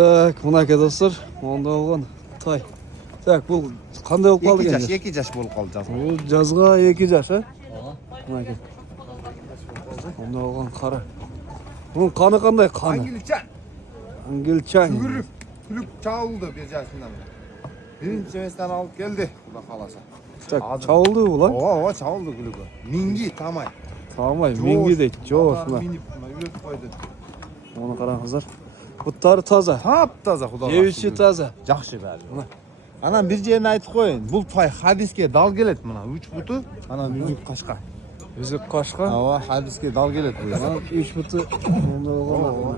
Так, мынакей достор, монда болгон тай. Так, бул кандай болуп калды экен? 2 жаш болуп калды жазга. Бул жазга 2 жаш, э? Мынакей. Монда болгон кара. Бунун каны кандай каны? Ангелчан. Ангелчан. Күрүп, күлүп чабылды бир жашынан. Биринчи месттен алып келди, Кудай кааласа. Так, чабылды бул, а? Ооба, чабылды күлүгө. Минги тамай. Тамай, минги дейт, жок, мына. Минип, үйрөтүп койду. Муну караңыздар. Буттары таза. Таптаза, Кудай Жебичи таза. Жакшы баары. Анан бир жерин айтып коеюн. Бул пай хадиске дал келет мына 3 буту, анан үзүк кашка. Үзүк кашка. Ооба, хадиске дал келет бул. Анан 3 буту монда болгон.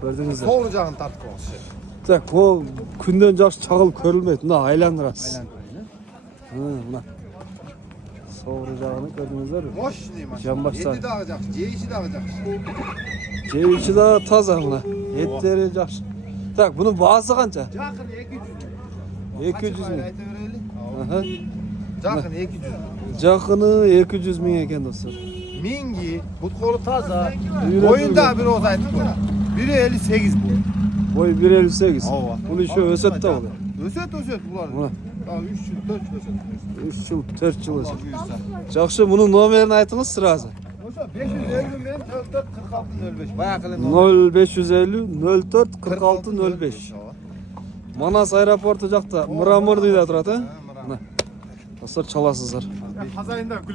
Көрдүңүздөр. Сол жагын тартып коңуз. Так, бул күндөн жакшы чагылып көрүлмөйт. Мына айландырасыз. Мына. Соғыры жағыны көрдіңіздер бі? Мощный машина. Жамбастан. Еті дағы жақсы, жейіші дағы жақсы. Жейіші да таза мына. Еттері жақсы. Так, бұның бағасы қанша? Жақын 200 200 мың. Айта берелі. Аха. Жақын 200 мың. Жақыны 200 мың екен достар. Минги, бұт қолы таза. Үйретілген. Ойында бір оз айтып қой. 1.58 бұл. Бой 1.58. Ооба. Бұл еще өсет та бұл. Өсет бұлар. Мына. 3 жыл, 4 жыл өсет. 3 жыл, 4 жыл өсет. Бұйырса. Жақсы, бұның номерін айтыңыз сразу. Ошо 550 мен 04 46 05. Баяғы қылын 0550 04 46 05. Манас аэропорты жақта Мрамор дейді тұрады, ә? Мына. Достар, чаласыздар. Хазайындар